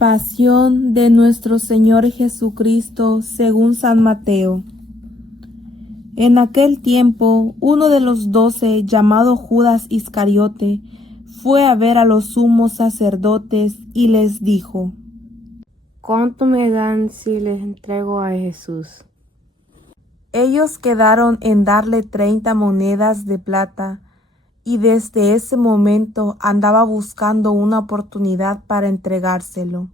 Pasión de nuestro Señor Jesucristo según San Mateo. En aquel tiempo, uno de los 12, llamado Judas Iscariote, fue a ver a los sumos sacerdotes y les dijo: ¿Cuánto me dan si les entrego a Jesús? Ellos quedaron en darle 30 monedas de plata, y desde ese momento andaba buscando una oportunidad para entregárselo.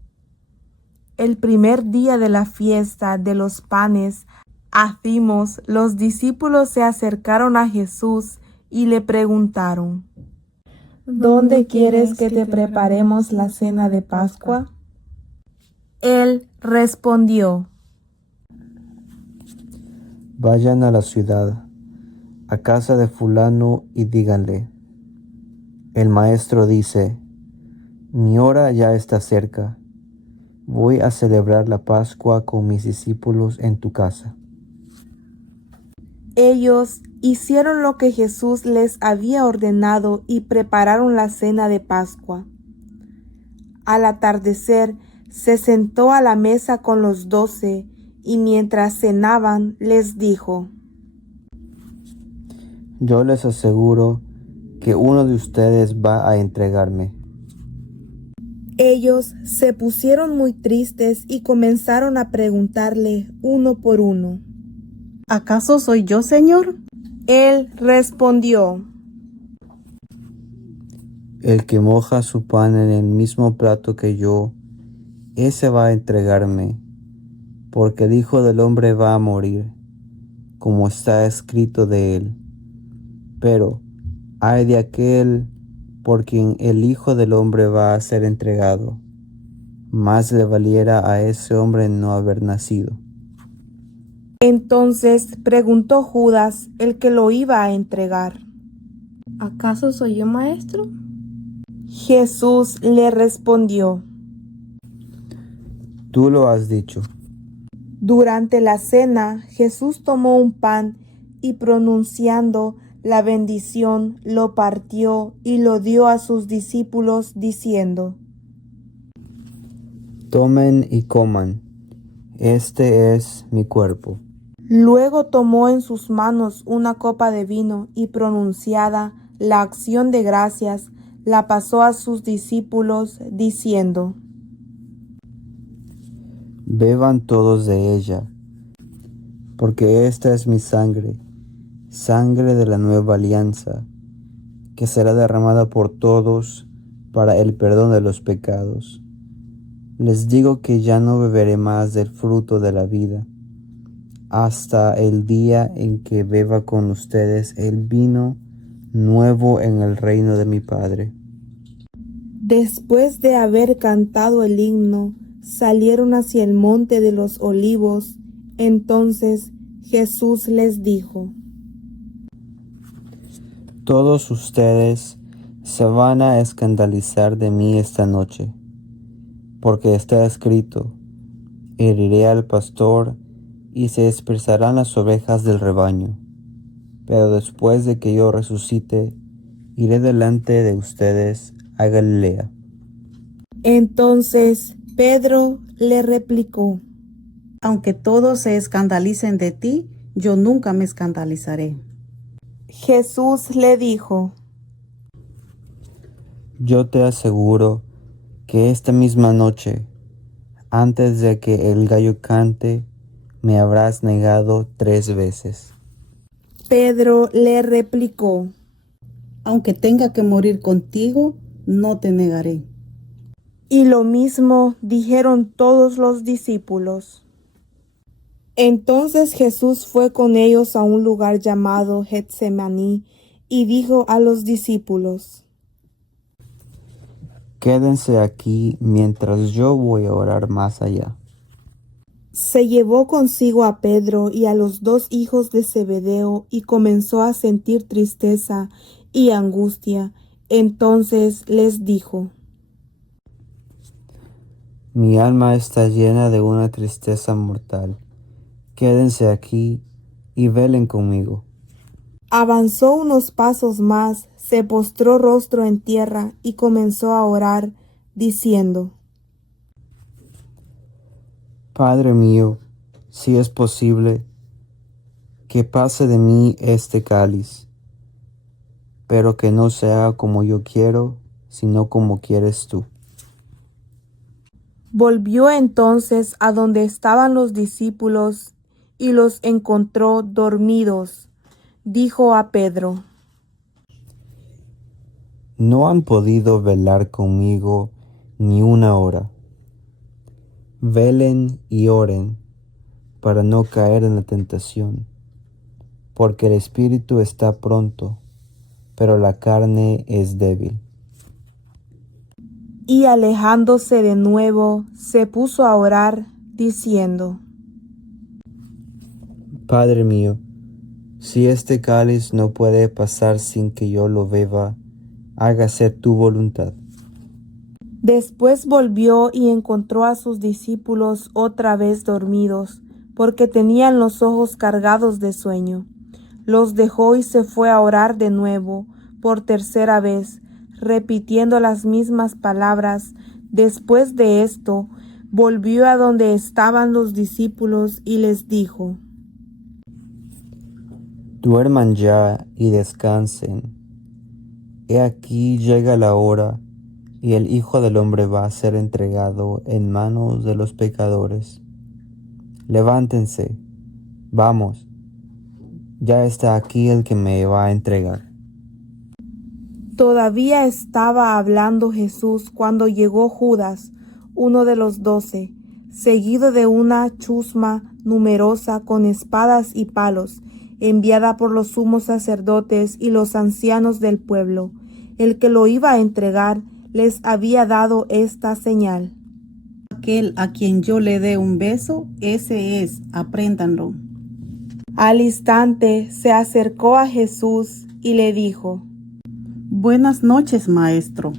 El primer día de la fiesta de los panes, Acimos, los discípulos se acercaron a Jesús y le preguntaron: ¿Dónde quieres que te preparemos la cena de Pascua? Él respondió: Vayan a la ciudad, a casa de fulano, y díganle: el maestro dice, mi hora ya está cerca. Voy a celebrar la Pascua con mis discípulos en tu casa. Ellos hicieron lo que Jesús les había ordenado y prepararon la cena de Pascua. Al atardecer, se sentó a la mesa con los 12 y mientras cenaban les dijo: Yo les aseguro que uno de ustedes va a entregarme. Ellos se pusieron muy tristes y comenzaron a preguntarle uno por uno: ¿Acaso soy yo, Señor? Él respondió: El que moja su pan en el mismo plato que yo, ese va a entregarme, porque el Hijo del Hombre va a morir, como está escrito de él. Pero ay de aquel por quien el Hijo del Hombre va a ser entregado. Más le valiera a ese hombre no haber nacido. Entonces preguntó Judas, el que lo iba a entregar: ¿Acaso soy yo, maestro? Jesús le respondió: Tú lo has dicho. Durante la cena, Jesús tomó un pan y pronunciando la bendición, lo partió y lo dio a sus discípulos, diciendo: Tomen y coman. Este es mi cuerpo. Luego tomó en sus manos una copa de vino y pronunciada la acción de gracias, la pasó a sus discípulos, diciendo: Beban todos de ella, porque esta es mi sangre, sangre de la nueva alianza, que será derramada por todos para el perdón de los pecados. Les digo que ya no beberé más del fruto de la vida, hasta el día en que beba con ustedes el vino nuevo en el reino de mi Padre. Después de haber cantado el himno, salieron hacia el monte de los olivos. Entonces Jesús les dijo: Todos ustedes se van a escandalizar de mí esta noche, porque está escrito, heriré al pastor y se dispersarán las ovejas del rebaño. Pero después de que yo resucite, iré delante de ustedes a Galilea. Entonces Pedro le replicó: Aunque todos se escandalicen de ti, yo nunca me escandalizaré. Jesús le dijo: Yo te aseguro que esta misma noche, antes de que el gallo cante, me habrás negado 3 veces. Pedro le replicó: Aunque tenga que morir contigo, no te negaré. Y lo mismo dijeron todos los discípulos. Entonces Jesús fue con ellos a un lugar llamado Getsemaní y dijo a los discípulos: Quédense aquí mientras yo voy a orar más allá. Se llevó consigo a Pedro y a los 2 hijos de Zebedeo y comenzó a sentir tristeza y angustia. Entonces les dijo: Mi alma está llena de una tristeza mortal. Quédense aquí y velen conmigo. Avanzó unos pasos más, se postró rostro en tierra y comenzó a orar, diciendo: Padre mío, si es posible, que pase de mí este cáliz, pero que no sea como yo quiero, sino como quieres tú. Volvió entonces a donde estaban los discípulos y los encontró dormidos. Dijo a Pedro: No han podido velar conmigo ni una hora. Velen y oren para no caer en la tentación, porque el espíritu está pronto, pero la carne es débil. Y alejándose de nuevo, se puso a orar, diciendo: Padre mío, si este cáliz no puede pasar sin que yo lo beba, hágase tu voluntad. Después volvió y encontró a sus discípulos otra vez dormidos, porque tenían los ojos cargados de sueño. Los dejó y se fue a orar de nuevo, por tercera vez, repitiendo las mismas palabras. Después de esto, volvió a donde estaban los discípulos y les dijo: Duerman ya y descansen. He aquí llega la hora, y el Hijo del Hombre va a ser entregado en manos de los pecadores. Levántense, vamos, ya está aquí el que me va a entregar. Todavía estaba hablando Jesús cuando llegó Judas, uno de los 12, seguido de una chusma numerosa con espadas y palos, enviada por los sumos sacerdotes y los ancianos del pueblo. El que lo iba a entregar les había dado esta señal: Aquel a quien yo le dé un beso, ese es, apréndanlo. Al instante se acercó a Jesús y le dijo, Buenas noches, maestro.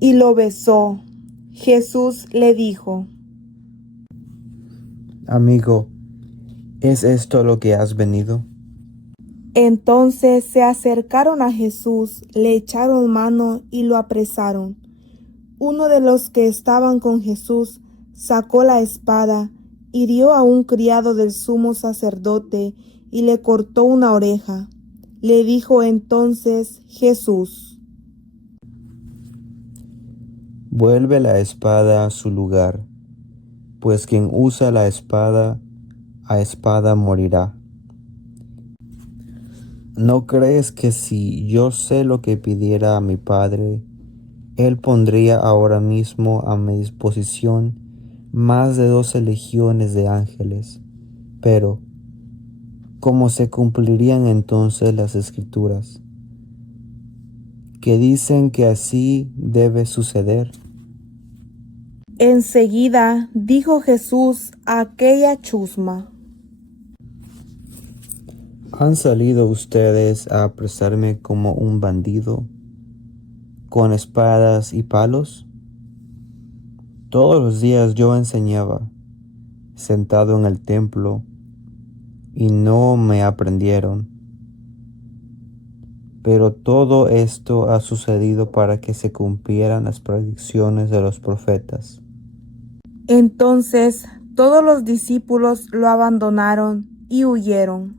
y lo besó. Jesús le dijo: Amigo, ¿es esto lo que has venido? Entonces se acercaron a Jesús, le echaron mano y lo apresaron. Uno de los que estaban con Jesús sacó la espada, hirió a un criado del sumo sacerdote y le cortó una oreja. Le dijo entonces Jesús: Vuelve la espada a su lugar, pues quien usa la espada, a espada morirá. ¿No crees que si yo sé lo que pidiera a mi Padre, Él pondría ahora mismo a mi disposición más de 12 legiones de ángeles? Pero, ¿cómo se cumplirían entonces las Escrituras, que dicen que así debe suceder? Enseguida dijo Jesús a aquella chusma: ¿Han salido ustedes a apresarme como un bandido, con espadas y palos? Todos los días yo enseñaba, sentado en el templo, y no me aprendieron. Pero todo esto ha sucedido para que se cumplieran las predicciones de los profetas. Entonces todos los discípulos lo abandonaron y huyeron.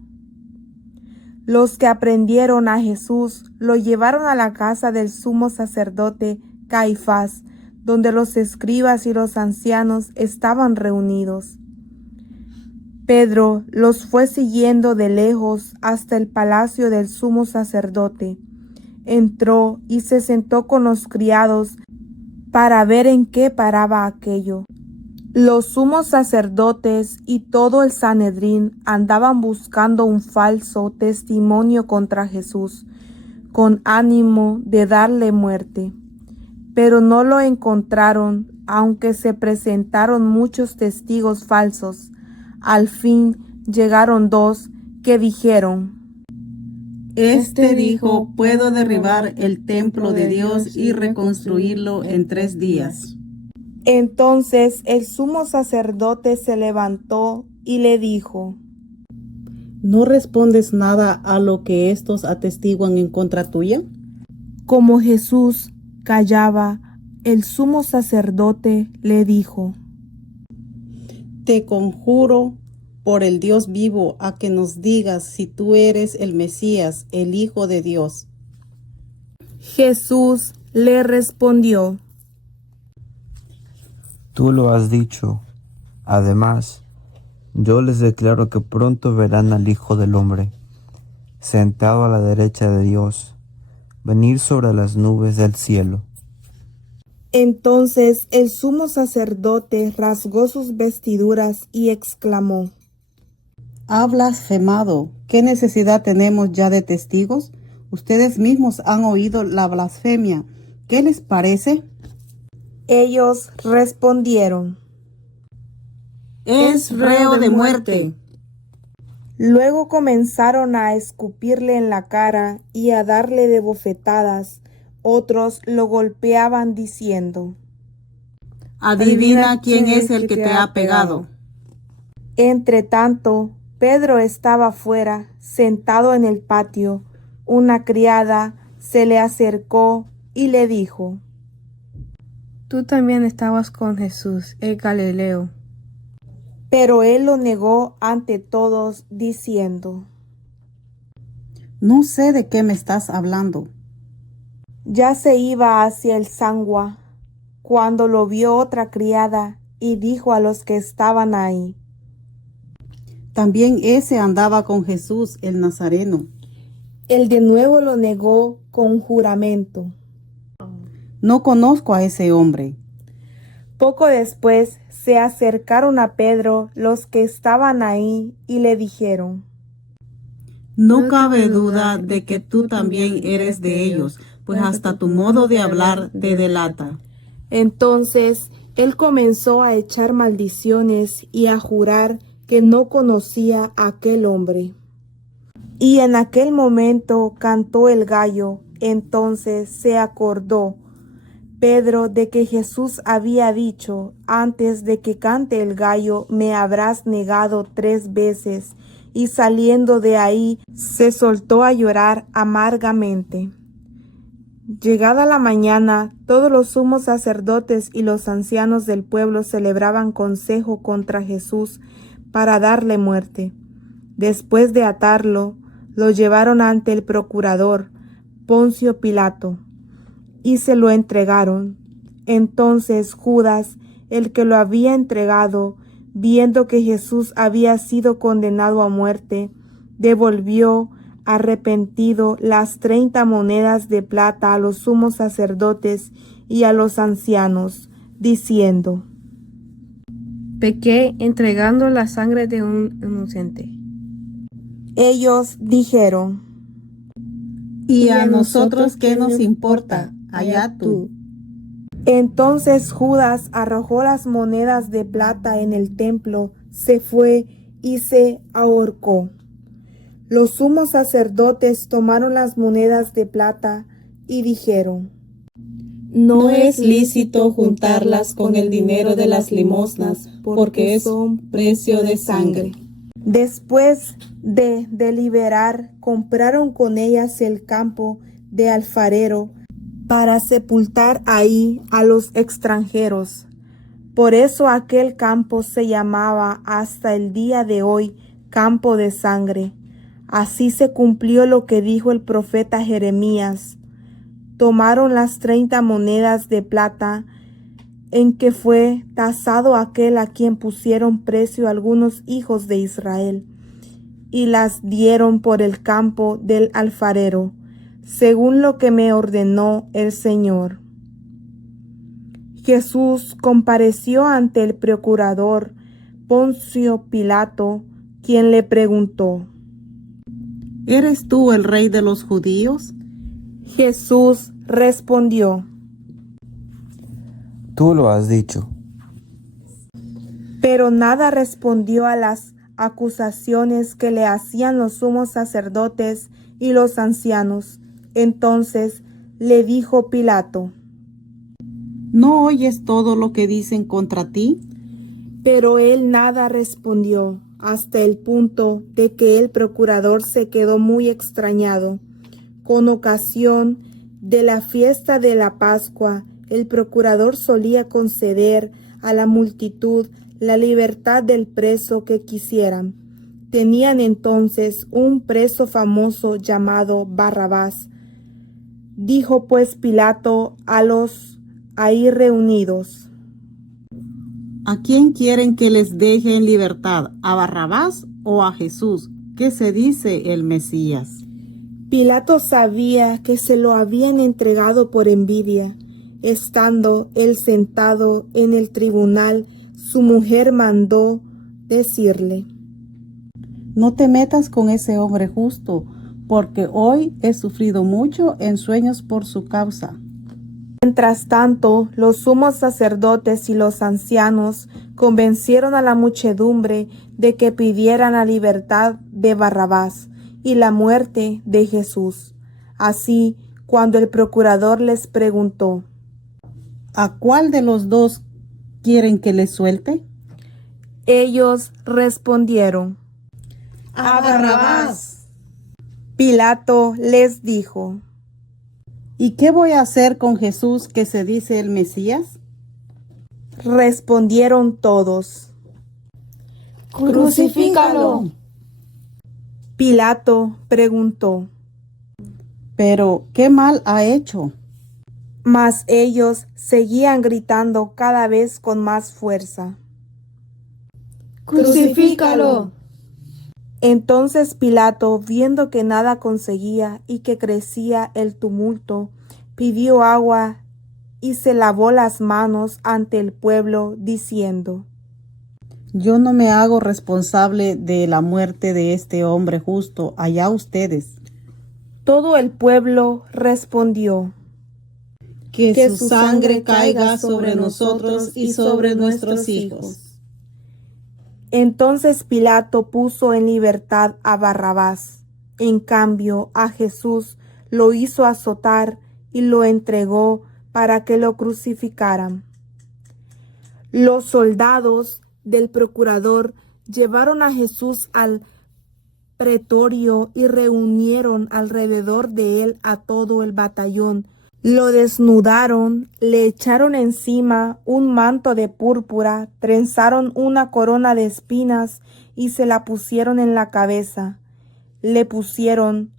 Los que aprendieron a Jesús lo llevaron a la casa del sumo sacerdote Caifás, donde los escribas y los ancianos estaban reunidos. Pedro los fue siguiendo de lejos hasta el palacio del sumo sacerdote. Entró y se sentó con los criados para ver en qué paraba aquello. Los sumos sacerdotes y todo el Sanedrín andaban buscando un falso testimonio contra Jesús, con ánimo de darle muerte. Pero no lo encontraron, aunque se presentaron muchos testigos falsos. Al fin llegaron 2 que dijeron: Este dijo, puedo derribar el templo de Dios y reconstruirlo en 3 días. Entonces el sumo sacerdote se levantó y le dijo: ¿No respondes nada a lo que estos atestiguan en contra tuya? Como Jesús callaba, el sumo sacerdote le dijo: te conjuro por el Dios vivo a que nos digas si tú eres el Mesías, el Hijo de Dios. Jesús le respondió: Tú lo has dicho. Además, yo les declaro que pronto verán al Hijo del Hombre, sentado a la derecha de Dios, venir sobre las nubes del cielo. Entonces el sumo sacerdote rasgó sus vestiduras y exclamó: Ha blasfemado. ¿Qué necesidad tenemos ya de testigos? Ustedes mismos han oído la blasfemia. ¿Qué les parece? Ellos respondieron: Es reo de muerte. Luego comenzaron a escupirle en la cara y a darle de bofetadas. Otros lo golpeaban diciendo: Adivina quién es el que te ha pegado. Entretanto, Pedro estaba fuera, sentado en el patio. Una criada se le acercó y le dijo: Tú también estabas con Jesús, el Galileo. Pero él lo negó ante todos, diciendo: No sé de qué me estás hablando. Ya se iba hacia el Sangua, cuando lo vio otra criada, y dijo a los que estaban ahí: También ese andaba con Jesús, el Nazareno. Él de nuevo lo negó con juramento. No conozco a ese hombre. Poco después se acercaron a Pedro los que estaban ahí y le dijeron: No cabe duda de que tú también eres de ellos, pues hasta tu modo de hablar te delata. Entonces él comenzó a echar maldiciones y a jurar que no conocía a aquel hombre. Y en aquel momento cantó el gallo. Entonces se acordó Pedro de que Jesús había dicho: antes de que cante el gallo me habrás negado 3 veces. Y saliendo de ahí se soltó a llorar amargamente. Llegada la mañana, todos los sumos sacerdotes y los ancianos del pueblo celebraban consejo contra Jesús para darle muerte. Después de atarlo, lo llevaron ante el procurador, Poncio Pilato, y se lo entregaron. Entonces Judas, el que lo había entregado, viendo que Jesús había sido condenado a muerte, devolvió arrepentido las 30 monedas de plata a los sumos sacerdotes y a los ancianos, diciendo: Pequé entregando la sangre de un inocente. Ellos dijeron: ¿Y a nosotros qué nos importa? Allá tú. Entonces Judas arrojó las monedas de plata en el templo, se fue y se ahorcó. Los sumos sacerdotes tomaron las monedas de plata y dijeron: No es lícito juntarlas con el dinero de las limosnas, porque es precio de sangre. Después de deliberar, compraron con ellas el campo de alfarero para sepultar ahí a los extranjeros. Por eso aquel campo se llamaba hasta el día de hoy Campo de Sangre. Así se cumplió lo que dijo el profeta Jeremías. Tomaron las 30 monedas de plata en que fue tasado aquel a quien pusieron precio algunos hijos de Israel, y las dieron por el campo del alfarero, según lo que me ordenó el Señor. Jesús compareció ante el procurador Poncio Pilato, quien le preguntó: ¿Eres tú el rey de los judíos? Jesús respondió: Tú lo has dicho. Pero nada respondió a las acusaciones que le hacían los sumos sacerdotes y los ancianos. Entonces le dijo Pilato: ¿No oyes todo lo que dicen contra ti? Pero él nada respondió, hasta el punto de que el procurador se quedó muy extrañado. Con ocasión de la fiesta de la Pascua, el procurador solía conceder a la multitud la libertad del preso que quisieran. Tenían entonces un preso famoso llamado Barrabás. Dijo pues Pilato a los ahí reunidos: ¿A quién quieren que les deje en libertad? ¿A Barrabás o a Jesús, que se dice el Mesías? Pilato sabía que se lo habían entregado por envidia. Estando él sentado en el tribunal, su mujer mandó decirle: No te metas con ese hombre justo, porque hoy he sufrido mucho en sueños por su causa. Mientras tanto, los sumos sacerdotes y los ancianos convencieron a la muchedumbre de que pidieran la libertad de Barrabás y la muerte de Jesús. Así, cuando el procurador les preguntó: ¿A cuál de los dos quieren que les suelte? ellos respondieron: ¡A Barrabás! Pilato les dijo: ¿Y qué voy a hacer con Jesús, que se dice el Mesías? Respondieron todos: ¡Crucifícalo! Pilato preguntó: Pero, ¿qué mal ha hecho? mas ellos seguían gritando cada vez con más fuerza: ¡Crucifícalo! Entonces Pilato, viendo que nada conseguía y que crecía el tumulto, pidió agua y se lavó las manos ante el pueblo, diciendo: Yo no me hago responsable de la muerte de este hombre justo, allá ustedes. Todo el pueblo respondió: Que su sangre caiga sobre nosotros y sobre nuestros hijos. Entonces Pilato puso en libertad a Barrabás. En cambio, a Jesús lo hizo azotar y lo entregó para que lo crucificaran. Los soldados del procurador llevaron a Jesús al pretorio y reunieron alrededor de él a todo el batallón. Lo desnudaron, le echaron encima un manto de púrpura, trenzaron una corona de espinas y se la pusieron en la cabeza. Le pusieron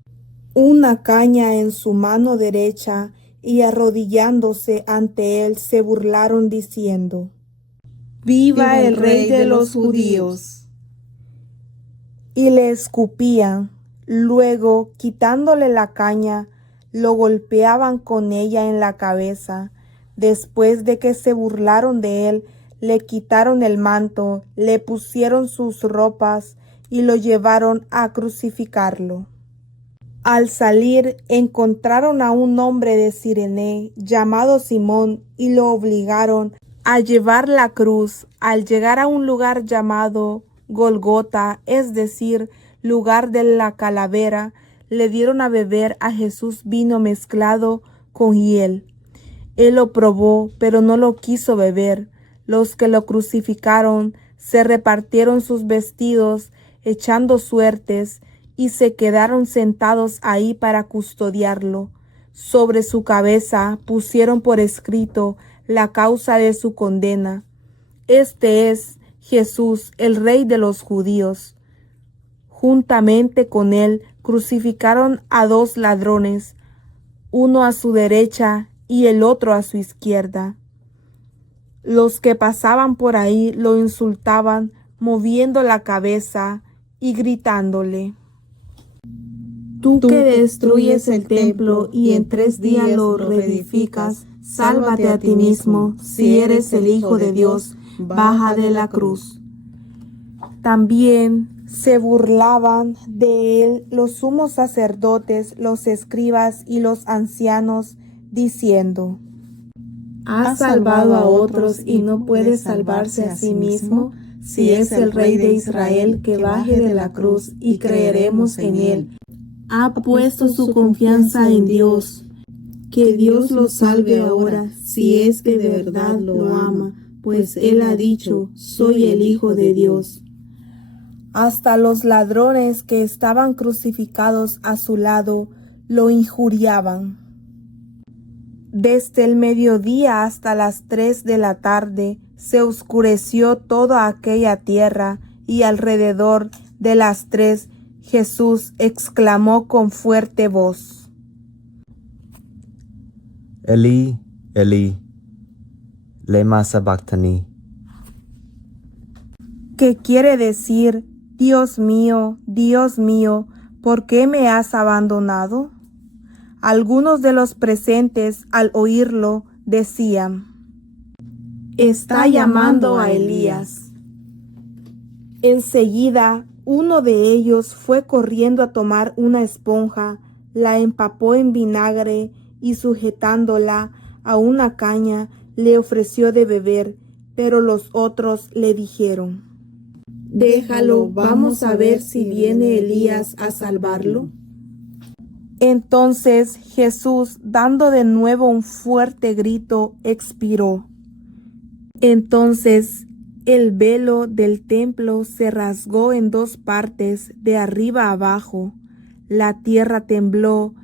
una caña en su mano derecha y arrodillándose ante él se burlaron diciendo: ¡Viva el Rey de los judíos! Y le escupían. Luego, quitándole la caña, lo golpeaban con ella en la cabeza. Después de que se burlaron de él, le quitaron el manto, le pusieron sus ropas y lo llevaron a crucificarlo. Al salir, encontraron a un hombre de Cirene llamado Simón y lo obligaron a llevar la cruz. Al llegar a un lugar llamado Golgota, es decir, lugar de la calavera, le dieron a beber a Jesús vino mezclado con hiel. Él lo probó, pero no lo quiso beber. Los que lo crucificaron se repartieron sus vestidos, echando suertes, y se quedaron sentados ahí para custodiarlo. Sobre su cabeza pusieron por escrito la causa de su condena: Este es Jesús, el Rey de los judíos. Juntamente con él crucificaron a 2 ladrones, uno a su derecha y el otro a su izquierda. Los que pasaban por ahí lo insultaban, moviendo la cabeza y gritándole: Tú que destruyes el templo y en 3 días lo reedificas, sálvate a ti mismo. Si eres el Hijo de Dios, baja de la cruz. También se burlaban de él los sumos sacerdotes, los escribas y los ancianos, diciendo: ¿Ha salvado a otros y no puede salvarse a sí mismo? Si es el Rey de Israel, que baje de la cruz y creeremos en él. Ha puesto su confianza en Dios. Que Dios lo salve ahora, si es que de verdad lo ama, pues él ha dicho: soy el Hijo de Dios. Hasta los ladrones que estaban crucificados a su lado lo injuriaban. Desde el mediodía hasta las 3 de la tarde se oscureció toda aquella tierra, y alrededor de las 3 Jesús exclamó con fuerte voz: Elí, Elí, lema sabactani. que quiere decir: Dios mío, ¿por qué me has abandonado? Algunos de los presentes, al oírlo, decían: está llamando a Elías. Enseguida, uno de ellos fue corriendo a tomar una esponja, la empapó en vinagre y, sujetándola a una caña, le ofreció de beber. Pero los otros le dijeron: déjalo, vamos a ver si viene Elías a salvarlo. Entonces Jesús, dando de nuevo un fuerte grito, expiró. Entonces el velo del templo se rasgó en 2 partes, de arriba a abajo. La tierra tembló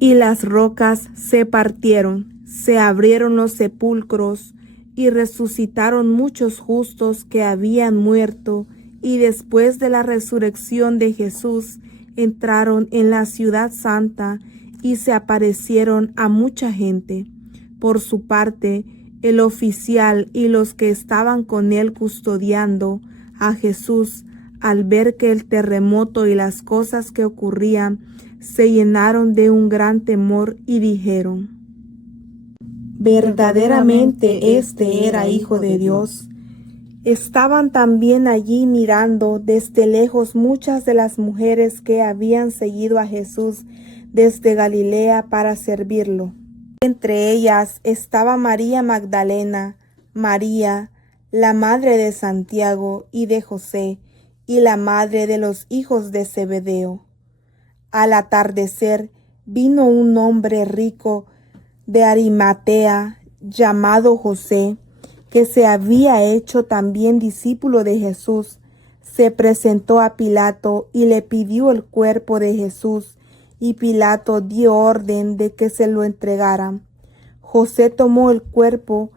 y las rocas se partieron. Se abrieron los sepulcros y resucitaron muchos justos que habían muerto, y después de la resurrección de Jesús entraron en la ciudad santa y se aparecieron a mucha gente. Por su parte, el oficial y los que estaban con él custodiando a Jesús, al ver que el terremoto y las cosas que ocurrían, se llenaron de un gran temor y dijeron: verdaderamente este era Hijo de Dios. Estaban también allí mirando desde lejos muchas de las mujeres que habían seguido a Jesús desde Galilea para servirlo. Entre ellas estaba María Magdalena, María, la madre de Santiago y de José, y la madre de los hijos de Zebedeo. Al atardecer vino un hombre rico de Arimatea, llamado José, que se había hecho también discípulo de Jesús. Se presentó a Pilato y le pidió el cuerpo de Jesús, y Pilato dio orden de que se lo entregaran. José tomó el cuerpo,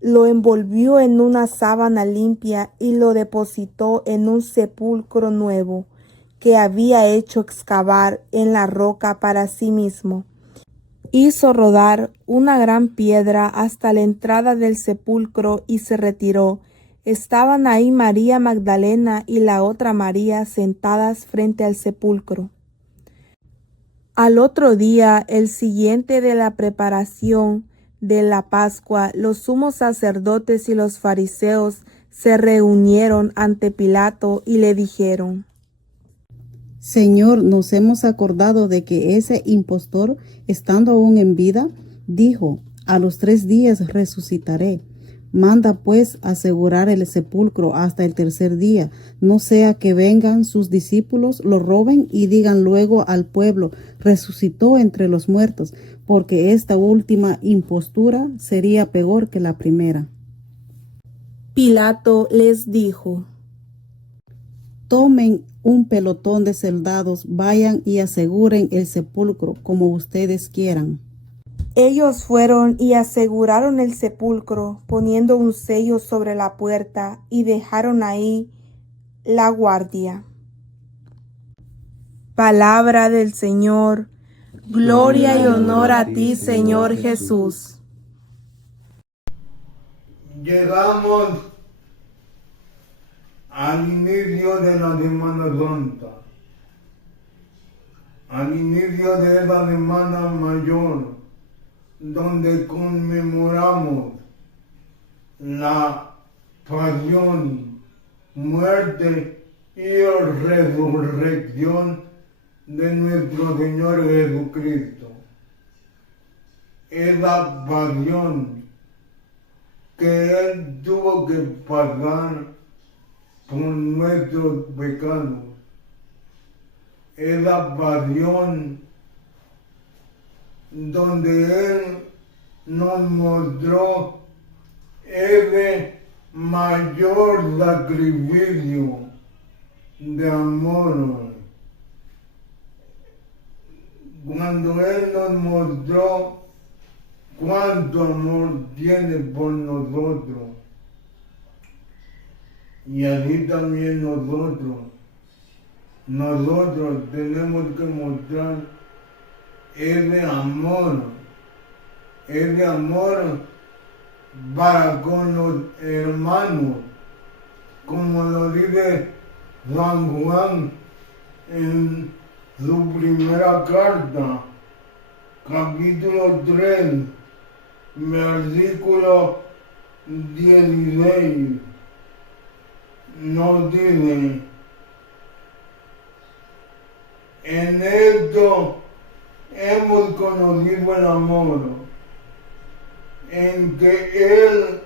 lo envolvió en una sábana limpia y lo depositó en un sepulcro nuevo que había hecho excavar en la roca para sí mismo. Hizo rodar una gran piedra hasta la entrada del sepulcro y se retiró. Estaban ahí María Magdalena y la otra María sentadas frente al sepulcro. Al otro día, el siguiente de la preparación de la Pascua, los sumos sacerdotes y los fariseos se reunieron ante Pilato y le dijeron: Señor, nos hemos acordado de que ese impostor, estando aún en vida, dijo: a los 3 días resucitaré. Manda pues asegurar el sepulcro hasta el 3er día, no sea que vengan sus discípulos, lo roben y digan luego al pueblo: resucitó entre los muertos, porque esta última impostura sería peor que la primera. Pilato les dijo: tomen un pelotón de soldados, vayan y aseguren el sepulcro como ustedes quieran. Ellos fueron y aseguraron el sepulcro, poniendo un sello sobre la puerta, y dejaron ahí la guardia. Palabra del Señor. Gloria y honor a ti, Señor Jesús. Llegamos al inicio de la Semana Santa, al inicio de esa Semana Mayor, donde conmemoramos la pasión, muerte y resurrección de nuestro Señor Jesucristo. Esa pasión que Él tuvo que pagar por nuestros pecados. Esa pasión donde Él nos mostró ese mayor sacrificio de amor. Cuando Él nos mostró cuánto amor tiene por nosotros, Y así también nosotros tenemos que mostrar ese amor para con los hermanos, como lo dice San Juan en su primera carta, capítulo 3, versículo 16, nos dice: en esto hemos conocido el amor, en que Él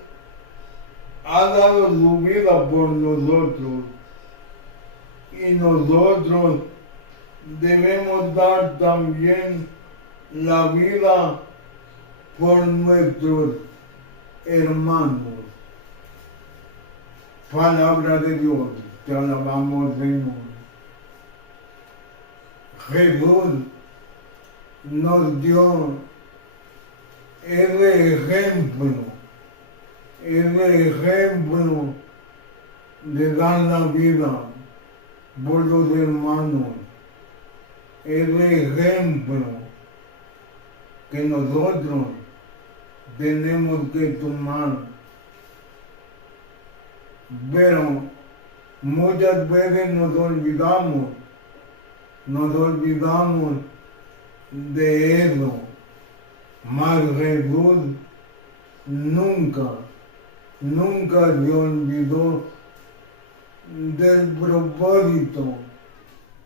ha dado su vida por nosotros, y nosotros debemos dar también la vida por nuestros hermanos. Palabra de Dios, te alabamos, Señor. Jesús nos dio ese ejemplo de dar la vida por los hermanos, ese ejemplo que nosotros tenemos que tomar. Pero muchas veces nos olvidamos de eso. Mas Jesús nunca se olvidó del propósito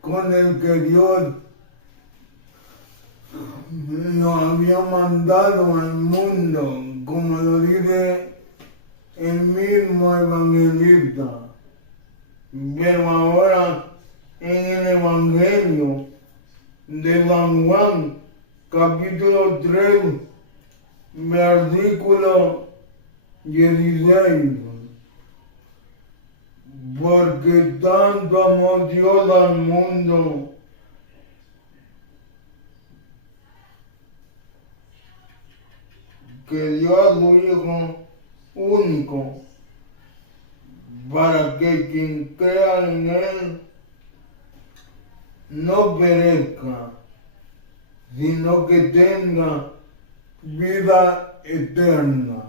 con el que Dios nos había mandado al mundo, como lo dice el mismo evangelista. Pero ahora en el Evangelio de San Juan, capítulo 3, versículo 16. Porque tanto amó Dios al mundo que dio a su Hijo único, para que quien crea en Él no perezca, sino que tenga vida eterna.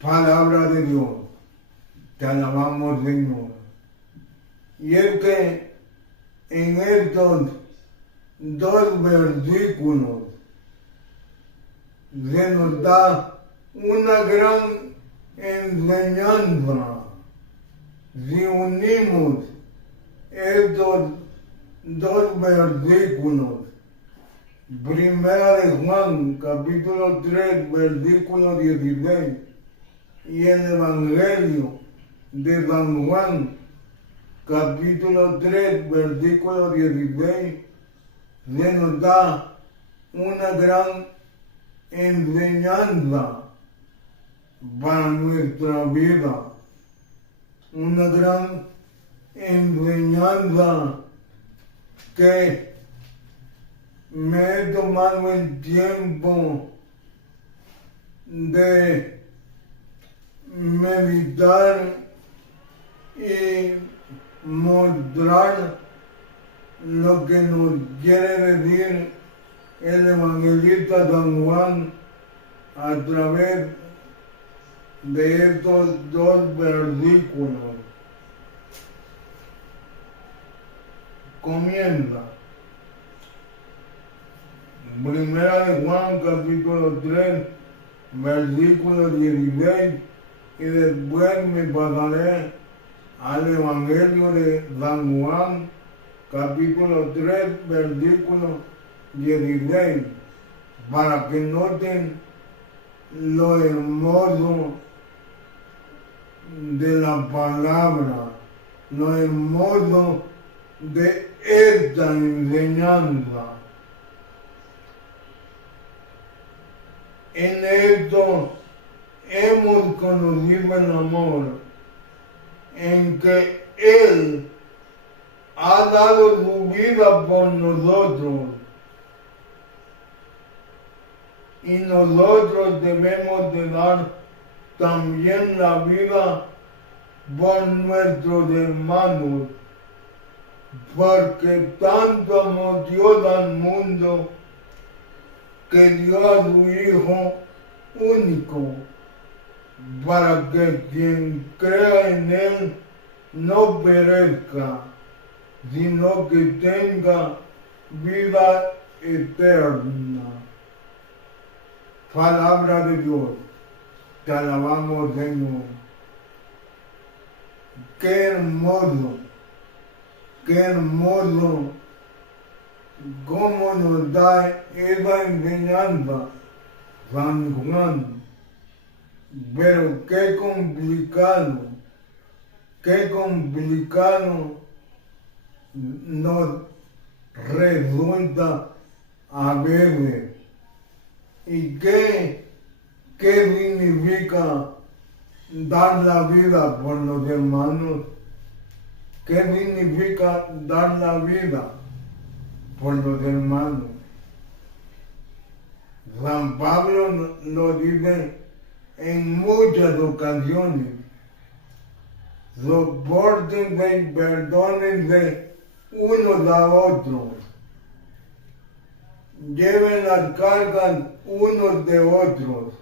Palabra de Dios, te alabamos, Señor. Y es que en estos dos versículos se nos da una gran enseñanza. Si unimos estos dos versículos, Primera de Juan, capítulo 3, versículo 16, y el Evangelio de San Juan, capítulo 3, versículo 16, se nos da una gran enseñanza para nuestra vida, una gran enseñanza que me he tomado el tiempo de meditar y mostrar lo que nos quiere decir el evangelista San Juan a través de estos dos versículos. Comienza. Primera de Juan, capítulo 3, versículo 16, y después me pasaré al Evangelio de San Juan, capítulo 3, versículo 16, para que noten lo hermoso de la palabra, lo hermoso de esta enseñanza. En esto hemos conocido el amor, en que Él ha dado su vida por nosotros, y nosotros debemos de dar también la vida por nuestros hermanos, porque tanto amó Dios al mundo que dio a su Hijo único, para que quien crea en Él no perezca, sino que tenga vida eterna. Palabra de Dios, te alabamos, Señor. Qué hermoso cómo nos da esa enseñanza San Juan. Pero qué complicado nos resulta a veces. ¿Y qué significa dar la vida por los hermanos? ¿Qué significa dar la vida por los hermanos? San Pablo lo dice en muchas ocasiones. Sopórtense y perdónense unos a otros. Lleven las cargas unos de otros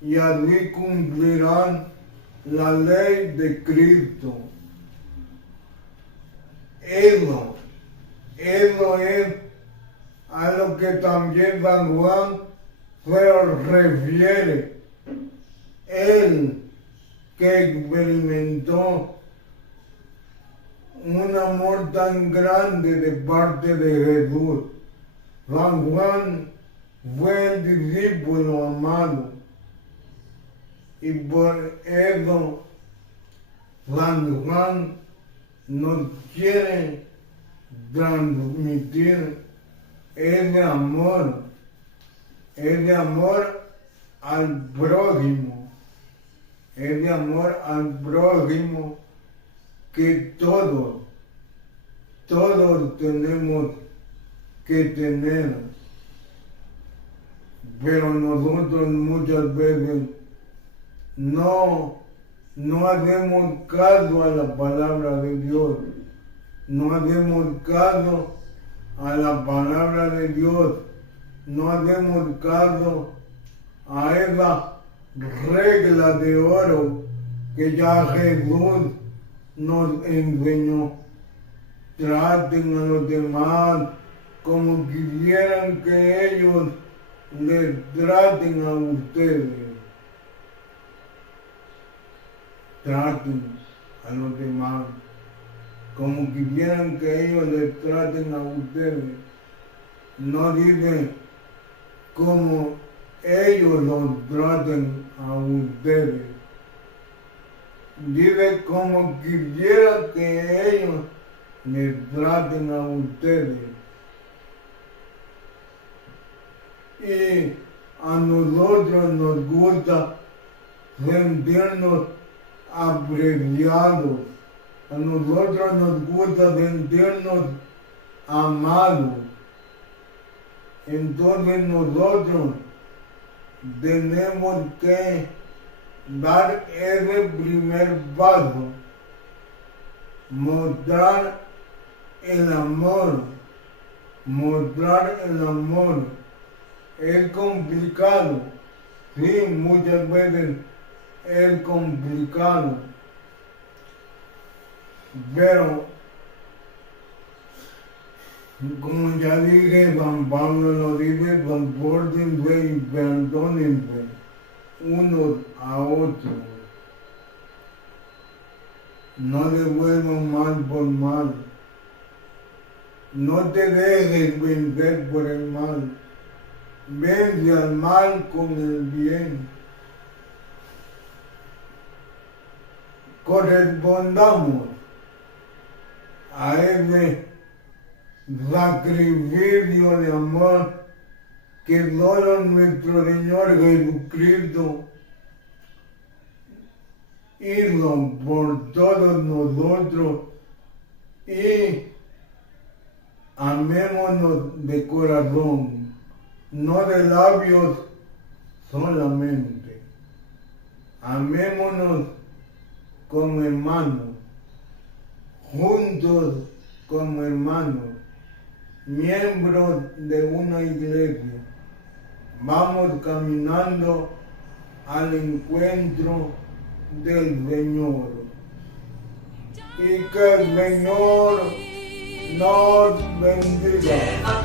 y así cumplirán la ley de Cristo. Eso es a lo que también San Juan se refiere. Él que experimentó un amor tan grande de parte de Jesús. San Juan fue el discípulo amado y por eso San Juan nos quiere transmitir ese amor al prójimo, que todos tenemos que tener, pero nosotros muchas veces no hacemos caso a la palabra de Dios, no hacemos caso a la palabra de Dios, no hacemos caso a esa regla de oro que ya Jesús nos enseñó. Traten a los demás como quisieran que ellos les traten a ustedes. Traten a los demás como quisieran que ellos les traten a ustedes. No dicen como ellos los traten a ustedes. Dice como quisiera que ellos les traten a ustedes. Y a nosotros nos gusta sentirnos apreciados. A nosotros nos gusta sentirnos amados. Entonces nosotros tenemos que dar ese primer paso, mostrar el amor. Es complicado, sí, muchas veces es complicado, pero como ya dije, San Pablo lo dice, compórtense y perdónense unos a otros. No devuelvan mal por mal. No te dejes vencer por el mal. Vence al mal con el bien. Correspondamos a ese sacrificio de amor que solo nuestro Señor Jesucristo hizo por todos nosotros, y amémonos de corazón, no de labios solamente. Amémonos como hermanos, juntos como hermanos, miembros de una iglesia. Vamos caminando al encuentro del Señor. Y que el Señor nos bendiga.